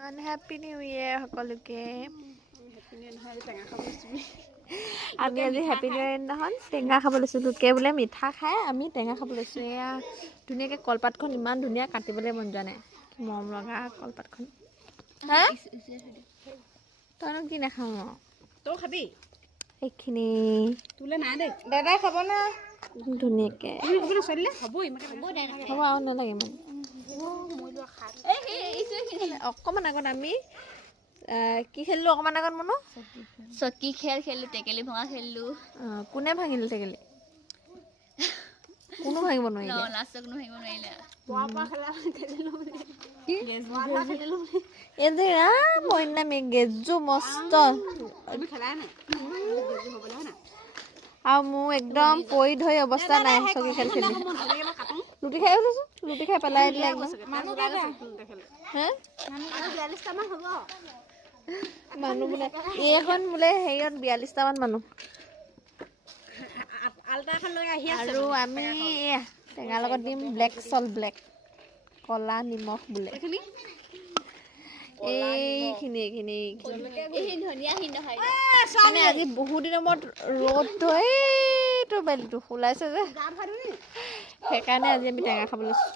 happy new ইয়াৰ সকলোকে আমি আজি হেপী নিউ ইয়াৰ দিনাখন টেঙা খাব লৈছোঁ লোকে বোলে মিঠা খাই আমি টেঙা খাব লৈছোঁ এয়া ধুনীয়াকৈ কলপাতখন ইমান ধুনীয়া কাটিবলৈ মন যোৱা নাই মৰম লগা কলপাতখন হা তইনো কি নাখাওঁ ন তই খাবি এইখিনি তোলে নাই দেই দাদাই খাব না ধুনীয়াকৈ হ'ব আৰু নালাগে মানে অকণমান আগত আমি কি খেলিলোঁ অকণমান আগত মনো চকী খেল খেলিলোঁ টেকেলি ভঙা খেলিলোঁ কোনে ভাঙিলে টেকেলি কোনো ভাঙিব নোৱাৰিলে লাষ্টত কোনো ভাঙিব নোৱাৰিলে এই যে মইনা মে গেজু মস্ত আৰু মোৰ একদম পৰি ধৰি অৱস্থা নাই চকী খেল খেলি লুটি খাই উঠিছোঁ লুটি খাই পেলাই দিলে একদম মানুহ বোলে এইখন বোলে হেৰিয়ত 42টামান মানুহ আৰু আমি এয়া টেঙাৰ লগত দিম ব্লেক চল ব্লেক কলা নিমখ বোলে এইখিনি মানে আজি বহুত দিনৰ মূৰত ৰ'দটো এইটো বেলিটো ওলাইছে যে সেইকাৰণে আজি আমি টেঙা খাব লৈছোঁ